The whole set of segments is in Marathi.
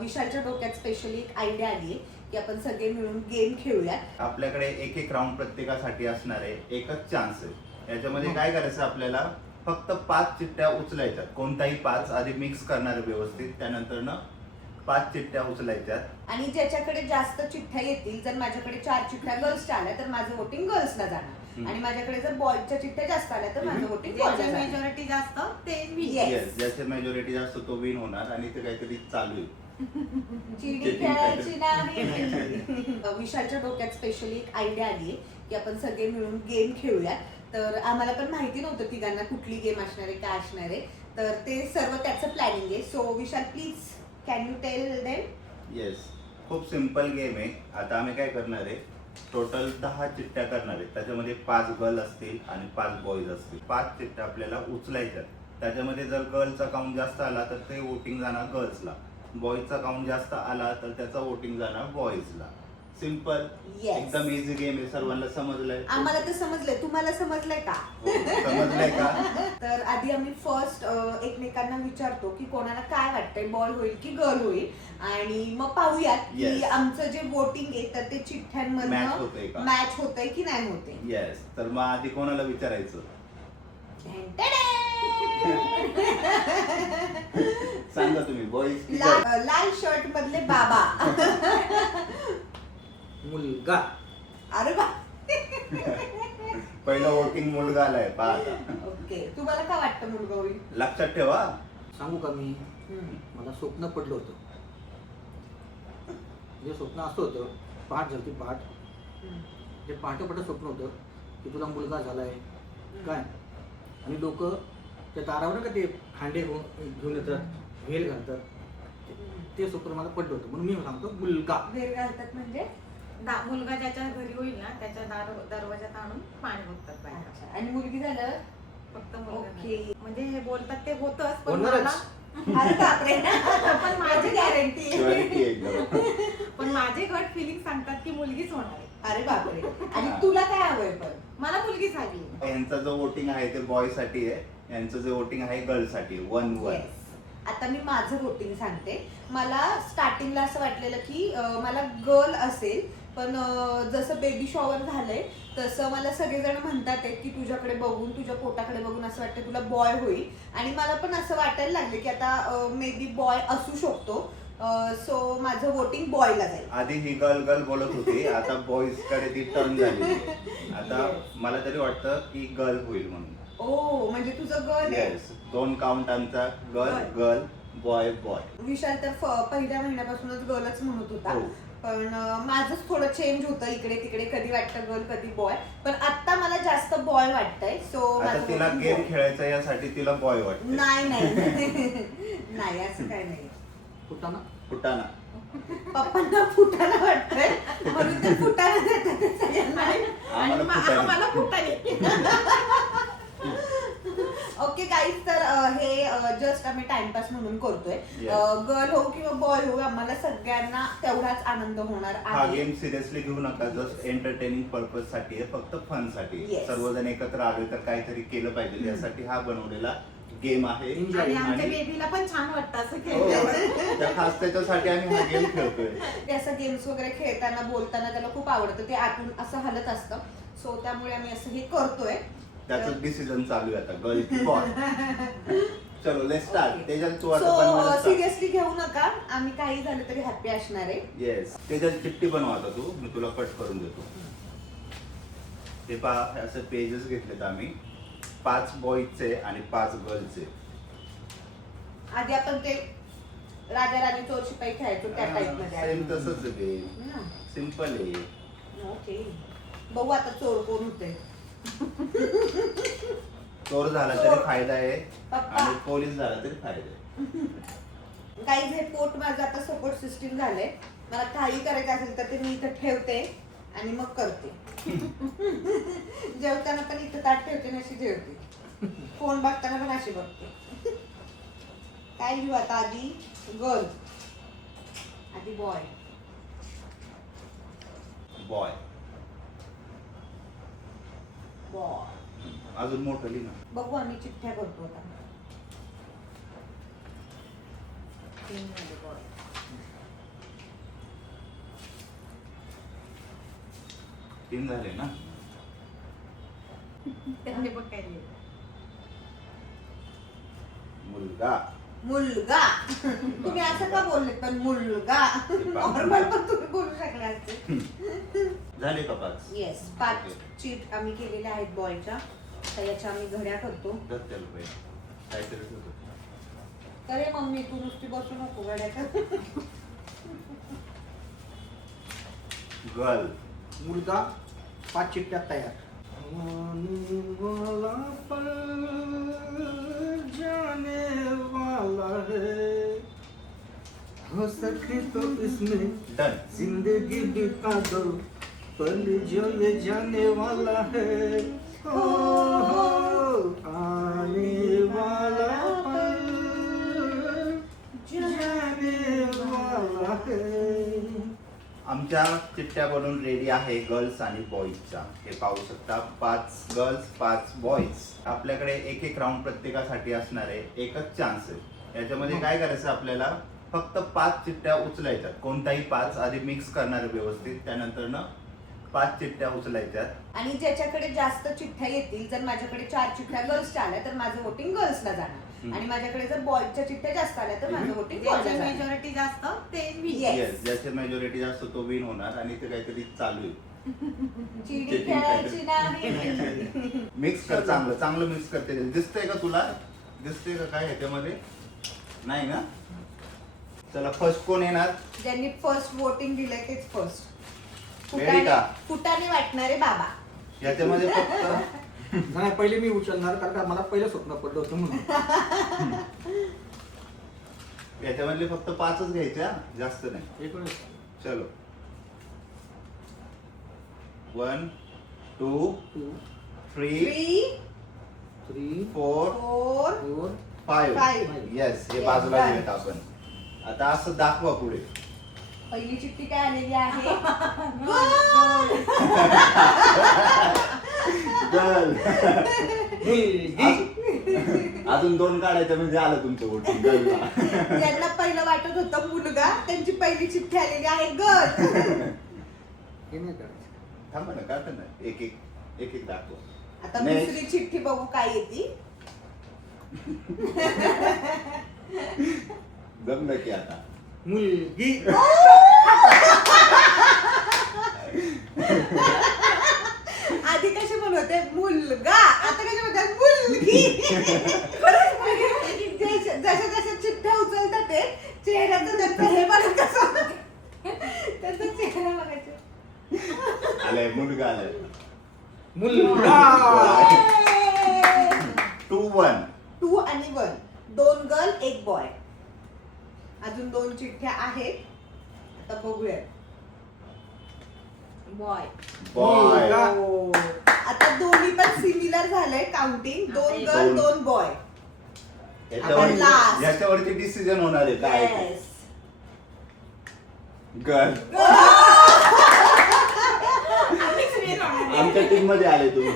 विशालच्या डोक्यात स्पेशली एक आयडिया आली आहे की आपण सगळे मिळून गेम खेळूया. आपल्याकडे एक एक राऊंड प्रत्येकासाठी असणार आहे, एकच चान्स आहे. याच्यामध्ये काय करायचं आपल्याला, फक्त 5 चिठ्ठ्या उचलायच्या, कोणताही 5 आधी मिक्स करणार व्यवस्थित, त्यानंतर 5 चिठ्ठ्या उचलायच्या आणि ज्याच्याकडे जास्त चिठ्ठ्या येतील, जर माझ्याकडे 4 चिठ्ठ्या गर्ल्सच्या आल्या तर माझं वोटिंग गर्ल्सला जाणार, आणि माझ्याकडे जर बॉयजच्या चिठ्ठ्या जास्त आल्या तर माझं वोटिंग बॉयजला जाणार. मेजॉरिटी जास्त ते येस, ज्याची मेजॉरिटी जास्त तो विन होणार. आणि ते काहीतरी चालू आहे. चिडी खेळायची नाही. विशालच्या डोक्यात स्पेशली एक आयडिया आली आहे की आपण सगळे मिळून गेम खेळूया. तर आम्हाला पण माहिती नव्हतं तिघांना कुठली गेम असणार आहे, काय असणार आहे, तर ते सर्व त्याचं प्लॅनिंग आहे. So Vishal, please can you tell them? Yes, खूप सिम्पल गेम आहे. आता आम्ही काय करणार आहे, टोटल 10 चिठ्ठ्या करणार आहे. त्याच्यामध्ये 5 गर्ल असतील आणि 5 बॉईज असतील. 5 चिठ्ठ्या आपल्याला उचलायच्या. त्याच्यामध्ये जर गर्लचा काउंट जास्त आला तर ते वोटिंग जाणार गर्ल्सला, बॉईजचा काउंट जास्त आला तर त्याचा वोटिंग जाणार बॉईजला. Simple, Yes. एकदम इझी गेम आहे. सर्वांना समजलंय? आम्हाला तर समजलंय, तुम्हाला समजलंय का? हो, समजलंय का? तर आधी आम्ही फर्स्ट एकमेकांना विचारतो की कोणाला काय वाटतंय, बॉय होईल की गर्ल होईल, आणि मग पाहूयात की Yes. आमचं जे वोटिंग आहे तर ते Match चिठ्ठ्यांमधनं होतंय का? मॅच होतंय की नाही होते. येस, तर मग आधी कोणाला विचारायचं? सांगा तुम्ही, बॉईज की गर्ल? लाल शर्ट मधले बाबा. मुलगा. अरे बा. पहिलं वोटिंग मुलगा आलाय, पहा आता. ओके, तुम्हाला काय वाटतं मुलगा होईल? लक्षात ठेवा. सांगू का मी? मला स्वप्न पडलं होतं. जे स्वप्न असं होतं, पहाट झाली पहाट, जे पहाटे स्वप्न होतं की तुला मुलगा झालाय काय, आणि लोक त्या दारावर का ते हांडे घेऊन येतात, भेल घालतात, ते स्वप्न मला पडलं होतं. म्हणून मी सांगतो मुलगा. भेर घालतात म्हणजे? मुलगा ज्याच्या घरी होईल ना त्याच्या दरवाजात आणून पाणी बघतात बायका. अच्छा, आणि मुलगी झाल्यावर? फक्त मुलगा ओके. नाही. म्हणजे हे बोलतात ते होतच, पण होणारच. मला अरे बापरे. पण माझी गॅरंटी Surety एकदम. पण माझे गट फिलिंग सांगतात की मुलगीच होणार आहे. अरे बापरे. आणि तुला काय हवंय पण? मला मुलगीच हवी. यांचा जो वोटिंग आहे ते बॉय साठी आहे, यांचं जे वोटिंग आहे गर्ल साठी. 1-1. Yes. आता मी माझं वोटिंग सांगते. मला स्टार्टिंगला असं वाटलेलं की मला गर्ल असेल, पण जसं बेबी शॉवर झालंय तसं मला सगळेजण म्हणतात आहेत की तुझ्याकडे बघून, तुझ्या पोटाकडे बघून असं वाटतं तुला बॉय होईल, आणि मला पण असं वाटायला लागलं की आता मे बी बॉय असू शकतो. सो माझं वोटिंग बॉयला जाईल. आधी ही गर्ल बोलत होती, आता बॉईज कडे ती टर्न झाली. आता Yes. मला तरी वाटतं की गर्ल होईल म्हणून. ओ, म्हणजे तुझं गर्ल आहे. येस, 2 काउंट आमचा, गर्ल गर्ल, बॉय बॉय. विशाल तर पहिल्या महिन्यापासूनच गर्लच म्हणत होता. हो. पण माझंच थोडं चेंज होतं इकडे तिकडे, कधी वाटतं गर्ल कधी बॉय, पण आता मला जास्त बॉय वाटतंय. सो आता तिला गेम खेळायचा यासाठी तिला बॉय वाटतं. नाही नाही असं काय नाही. फुटाणा. फुटाणा. पप्पांना फुटाणा वाटतंय म्हणून ते फुटाणा देतात ते सगळ्यांना. आम्हाला फुटाणा. मला फुटाणे. ओके गाईज, तर हे जस्ट आम्ही टाइमपास म्हणून करतोय. Yes. गर्ल हो किंवा बॉय हो, आम्हाला सगळ्यांना तेवढाच आनंद होणार हा आहे. गेम सिरियसली घेऊ नका, जस्ट एंटरटेनिंग पर्पज साठी आहे, फक्त फन साठी. Yes. सर्वजण एकत्र आले तर काहीतरी केलं पाहिजे, यासाठी हा बनवलेला गेम आहे. Enjoy. आणि आमच्या आणि- बेबीला पण छान वाटतं असं हो, खेळल्यावर. त्या खास त्याच्यासाठी आम्ही हा गेम खेळतोय. ते असं गेम्स वगैरे खेळताना बोलताना त्याला खूप आवडतं, ते आतून असं हलत असतं. सो त्यामुळे आम्ही असं हे करतोय. त्याचं डिसिजन चालू आहे आता, गर्ल की बॉय. चलो लेट्स स्टार्ट. Okay. तेजल तू आता सो बनवायला सिरियसली घेऊ नका, आम्ही काही झालं तरी हॅपी असणार आहे. येस. तेजल चिठ्ठी बनव आता तू, मी तुला कट करून देतो. ते पहा, असे पेजेस घेतलेत आम्ही, 5 बॉईजचे आणि 5 गर्लचे. आधी आपण ते राजा राणी चोर शिपाई खेळायचो त्या टाइप मध्ये सेम आहे. तसंच आहे ते, ना? सिम्पल आहे. ओके, बघू आता चोर कोण होते. चोर झाला चोर. तरी फायदा आहे पप्पा. आणि पोलीस झाला तरी फायदा आहे. काही हे पोट माझं आता सपोर्ट सिस्टीम झालंय. मला काही करायचं असेल तर ते मी इथं ठेवते आणि मग करते. जेवताना पण इथं ताट ठेवते आणि अशी जेवते. फोन बघताना पण अशी बघते. काय घेऊ आता? आधी गर्ल, आधी बॉय. बॉय. बॉय अजून मोठं लिही ना. बघू, आम्ही चिठ्ठ्या करतो आता. 3 झाले boy. 3 झाले ना. त्यांनी पण काय लिहिलं. मुलगा. मुलगा. तुम्ही असं का बोलले पण मुलगा नॉर्मल पण तुम्ही बोलू शकले असते. झाले का 5? येस 5 चीट आम्ही केलेल्या आहेत बॉयच्या. तर याच्या आम्ही घड्या करतो. दत्त्याला पाहिजे काय करत होतो. अरे मम्मी तू नुसती बसू नको घड्या कर. गर्ल. मुलगा 5 चिठ्ठ्यात तयार. आने वाला पल जाने वाला है, हो सके तो इसमें डन. जिंदगी बिता दो, पल जो ये जाने वाला है, हो आने वाला पल जाने वाला है. आमच्या चिठ्ठ्या बनवून रेडी आहे गर्ल्स आणि बॉईजच्या. हे पाहू शकता 5 गर्ल्स 5 बॉईज. आपल्याकडे एक एक राऊंड प्रत्येकासाठी असणार आहे. एकच चान्स आहे. याच्यामध्ये काय करायचं आपल्याला फक्त 5 चिठ्ठ्या उचलायच्या. कोणताही 5 आधी मिक्स करणार आहे व्यवस्थित. त्यानंतर 5 चिठ्ठ्या उचलायच्यात. आणि ज्याच्याकडे जास्त चिठ्ठ्या येतील जर माझ्याकडे 4 चिठ्ठ्या गर्ल्सच्या आल्या तर माझं वोटिंग गर्ल्सला जाणार. आणि माझ्याकडे जर बॉयजच्या चिठ्ठ्या जास्त आल्या तर माझं वोटिंग ज्याची बॉयजला जाणार. मेजॉरिटी जास्त ते win. Yes. Yes, ज्याची मेजॉरिटी जास्त तो विन होणार. आणि ते काहीतरी चालू आहे. चिडी खेळायची नाही. मिक्स कर. चांगलं चांगलं मिक्स करते. दिसतंय का तुला? दिसतंय का काय ह्याच्यामध्ये? नाही ना. चला फर्स्ट कोण येणार? ज्यांनी फर्स्ट वोटिंग दिलंय तेच फर्स्ट. Ready का? फुटाने वाटणारे बाबा. याच्यामध्ये फक्त नाही पहिले मी उचलणार कारण का मला पहिलं स्वप्न पडलं होतं म्हणून. याच्यामधले फक्त 5च घ्यायच्या, जास्त नाही. एक वेळेस चलो 1 2 2 3 3 3 4 4 4 5. Five. येस हे Yes, बाजूला done. घेऊयात आपण. आता असं दाखवा पुढे. पहिली चिठ्ठी काय आलेली आहे? गर्ल. मुलगी. अजून 2 काढायचं म्हणजे आलं तुमचं वोटिंग गर्लला. ज्यांना पहिलं वाटत होतं मुलगा त्यांची पहिली चिठ्ठी आलेली आहे गर्ल. हे नाही करायचं. थांबा ना काढ ना. एक एक दाखवा. आता Next. दुसरी चिठ्ठी बघू काय येते. जमलं की आता. मुलगी. आधी कसे पण होते मुलगा आता कसे म्हणतात मुलगी. जशा जशा चिठ्ठ्या उचलतात ते चेहऱ्याचं त्यांचं हे बघा कसं त्यांचा चेहरा बघायचं. आलंय मुलगा आलाय. मुलगा. 2 1. 2 आणि 1 2 गर्ल 1 बॉय. अजून 2 चिठ्ठ्या आहेत. आता बघूया. बॉय. बॉय. हो. आता दोन्ही पण सिमिलर झालंय काउंटिंग. 2 girl 2 boy. याच्यावरती last. याच्यावरती डिसिजन होणार आहे काय Yes. गर्ल. आम्हीच win होणार आहे. आमच्या टीम मध्ये आले तुम्ही.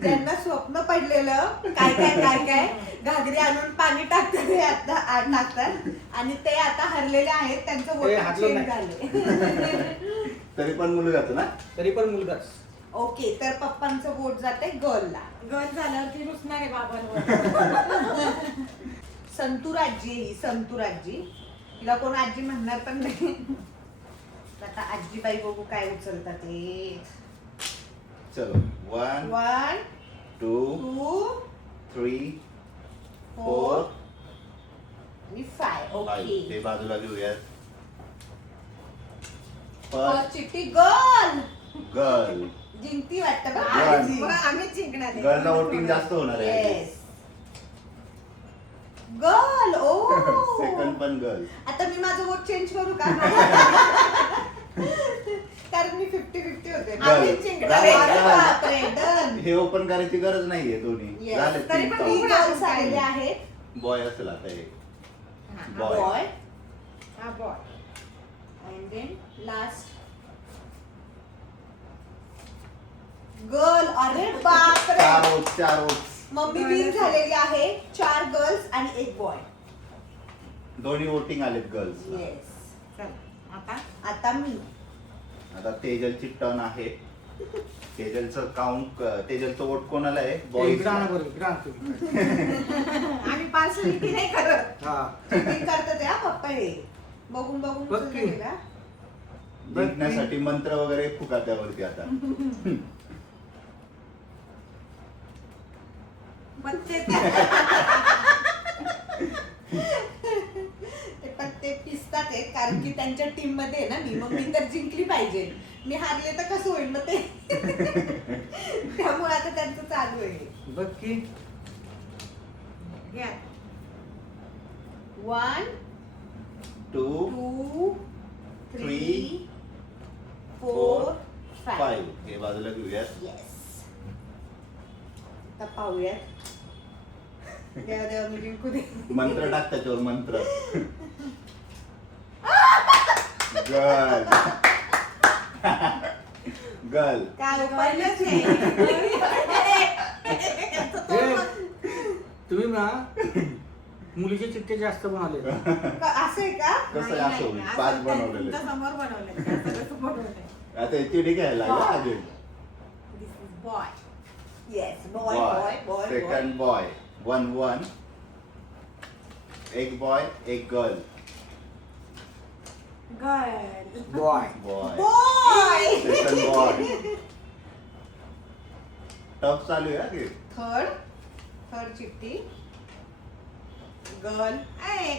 ज्यांना स्वप्न पडलेलं काय काय काय काय घागरी आणून पाणी टाकतात हे आता टाकतात आणि ते आता हरलेले आहेत. त्यांचं वोटिंग हातलं चेंज नाही. झाले. तरी पण मुलगाच ना. तरी पण मुलगाच. ओके तर पप्पांचं वोट जाते गर्लला. गर्ल झाल्यावरती रुसणार आहे बाबांवर. संतूर आजी आहे ही. संतूर आजी. तिला कोण आजी म्हणणार पण नाही. आता आजीबाई बघू काय उचलतात ते. चलो 1 1 2 2 3 4 4 आणि 5. 5. ओके ते बाजूला घेऊयात. फर्स्ट चिठ्ठी गर्ल गर्ल. जिंकती वाटतं बरं One. का आजी? मग आम्हीच जिंकणार आहे. गर्लला वोटिंग जास्त होणार आहे. Yes girl. ओ सेकंड पण गर्ल. आता मी माझं वोट चेंज करू का? कारण मी 50-50 होते. Girl. आम्हीच जिंकणार. Girl. अरे बापरे, done. हे ओपन करायची गरज नाहीये दोन्ही. Yes. झाले तरी 3 पण Three count. girls आलेले आहेत. बॉय असेल आता हे. हा, Boy. बॉय हा boy. And then last girl. अरे बापरे 4 votes, 4 votes. मम्मी विन झालेली आहे. 4 गर्ल्स आणि 1 बॉय. दोन्ही वोटिंग आलेत गर्ल्स. येस चल आता आता मी आता तेजलची टर्न आहे. तेजलचं काउंट, तेजलचं वोट कोणाला आहे? इकडं बॉईज. आणा बरं, इकडं आण तुम्ही. आम्ही पार्सलिटी नाही करत. हा चिटिंग करतात हा पप्पा हे. बघून बघून बघ की. उचलले का? जिंकण्यासाठी मंत्र वगैरे फुका त्यावरती आता. पण ते ते पत्ते पिसतात आहेत कारण की त्यांच्या टीम मध्ये आहे ना मी, मग मी तर जिंकली पाहिजे. मी हारले तर कसं होईल मग ते. त्यामुळे आता त्यांचं चालू आहे. बघ की. घ्या. 1 2 2 3 4 5. 5 हे बाजूला घेऊयात. येस. आता पाहूयात. देवा देवा मी जिंकू दे. मंत्र टाक त्याच्यावर, मंत्र. गर्ल. गर्ल. काय पहिलंच उपाय आहे. तुम्ही ना मुलीचे चिठ्ठे जास्त बनवले. असं आहे का? कसं आहे असं होईल? 5 बनवलेले. तुमच्या समोर बनवले. आता चिडी घ्यायला लागला अजून. This is boy. Yes boy boy boy second boy. 1 1. एक बॉय एक girl. Girl. Boy. Boy. Boy. Second boy. Tough चालू आहे हा की. थर्ड चिठ्ठी. गर्ल.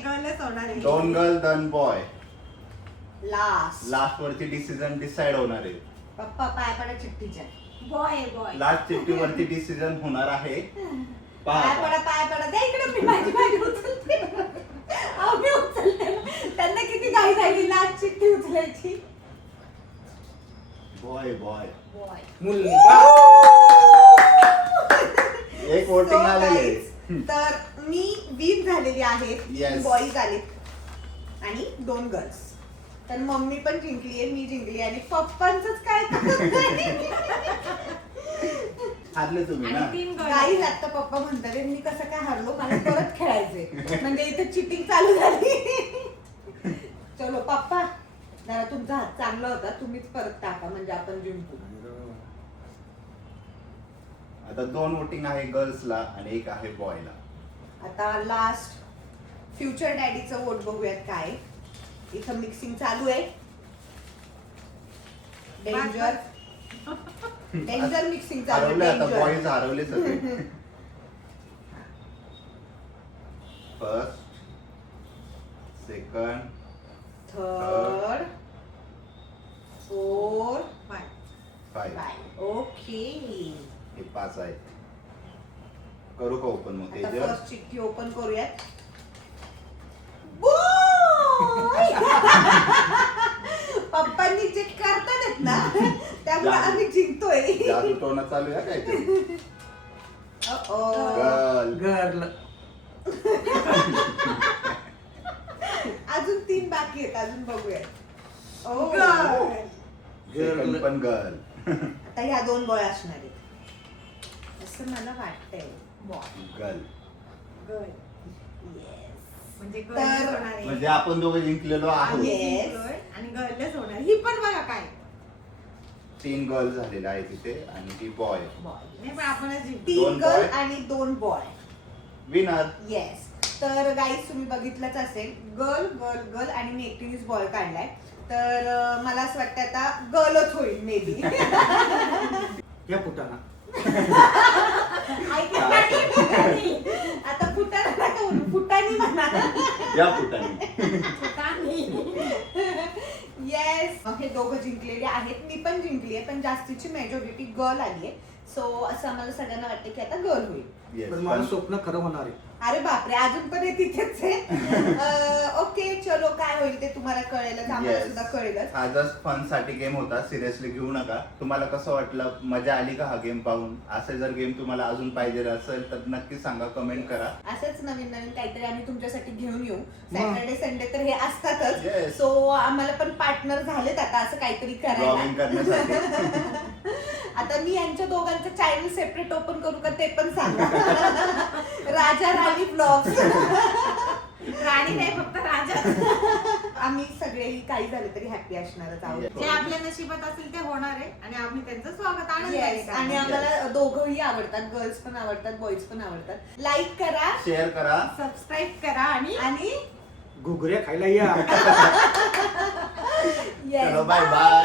गर्लच होणार आहे. 2 गर्ल 2 बॉय. लास्ट वरती डिसिजन डिसाइड होणार आहे. पप्पा पाय पडा चिठ्ठीच्या. Boy boy. लास्ट चिठ्ठीवरती डिसिजन होणार आहे. पाय पडा पाय पडा. द्या इकडे मी माझी उचलते. अहो, मी उचलते ना. त्यांना किती घाई झाली लास्ट चिठ्ठी उचलायची. Boy boy. बॉय. मुलगा. एक वोटिंग So, आलेले. guys, तर मी 20 झालेली आहे. Yes. बॉईज आलेत आणि 2 गर्ल्स. तर मम्मी पण जिंकलीये, मी जिंकली आणि पप्पांचंच काय हारले तुम्ही ना. आणि 3 काही गर्ल. आता पप्पा म्हणतात मी कसं काय हारलो, मला परत खेळायचंय. म्हणजे इथे चिटिंग चालू झाली. चलो पप्पा, जरा तुमचा हात चांगला होता, तुम्हीच परत टाका म्हणजे आपण जिंकू. आता 2 वोटिंग आहे गर्ल्सला आणि 1 आहे बॉयला. आता लास्ट फ्युचर डॅडीचं वोट बघूयात काय. इथं मिक्सिंग चालू आहे. डेंजर डेंजर मिक्सिंग चालू हरवले आता आहे. बॉईज हरवले सगळे. First, second, third, fourth, bye. 5. Okay. हे 5 आहेत. करू का ओपन मग आता तेजल? फर्स्ट चिठ्ठी ओपन करूयात. बोय! पप्पांनी चेक करतात ना, त्यामुळे आम्ही जिंकतोय. जादू टोना चालू आहे काय ते? Uh-oh. गर्ल. गर्ल. अजून 3 बाकी आहेत, अजून बघूयात. Oh. गर्ल. सेकंड पण गर्ल. आता ह्या 2 बॉय असणार आहेत असं मला वाटतंय. बॉय. गर्ल. गर्ल. येस. म्हणजे तर- गर्लच होणार आहे. म्हणजे आपण दोघं जिंकलेलो आहोत. आम्ही Yes. जिंकलोय आणि गर्लच होणार. ही पण बघा काय. 3 गर्ल झालेले आहे तिथे आणि ती बॉय. नाही पण आपणच जिंकलो. 3 दोन गर्ल boy. आणि 2 बॉय. विनर. येस. तर गाईज तुम्ही बघितलंच असेल, गर्ल गर्ल गर्ल आणि मी एकटीनेच बॉय काढलाय. तर मला असं वाटतं आता गर्लच होईल मे बी. या पुटाना. आता फुटाणा नका म्हणू, फुटाणी म्हणा. या पुटाने. येस. हे दोघं जिंकलेले आहेत, मी पण जिंकली आहे, पण जास्तीची मेजॉरिटी गर्ल आली आहे. सो असं आम्हाला सगळ्यांना वाटतं की आता गर्ल होईल. Yes, पण माझं स्वप्न खरं होणार आहे. अरे बापरे, अजून पण हे तिथेच आहे. ओके चलो, काय होईल ते तुम्हाला कळेलच, आम्हाला Yes. सुद्धा कळेलच. हा जस्ट फन साठी गेम होता, सिरियसली घेऊ नका. तुम्हाला कसं वाटलं, मजा आली का हा गेम पाहून? असे जर गेम तुम्हाला अजून पाहिजे असेल तर नक्की सांगा, कमेंट करा. असंच नवीन नवीन काहीतरी आम्ही तुमच्यासाठी घेऊन येऊ. सॅटर्डे संडे तर हे असतातच. Yes. सो आम्हाला पण पार्टनर झालेत आता असं काहीतरी ब्लॉगिंग करायला. करण्यासाठी. आता मी यांच्या दोघांचं चॅनल सेपरेट ओपन करू का ते पण सांगा. राजा राणी ब्लॉग्स. राणी नाही, फक्त राजा. आम्ही सगळेही काही झालं तरी हॅपी असणारच आहोत. जे आपल्या नशिबात असेल ते होणार आहे आणि आम्ही त्यांचं स्वागत Yes, आनंद आणि आम्हाला दोघंही आवडतात, गर्ल्स पण आवडतात, बॉईज पण आवडतात. लाईक करा, शेअर करा. सबस्क्राईब करा आणि घुगऱ्या खायला या. Yes, चलो बाय बाय.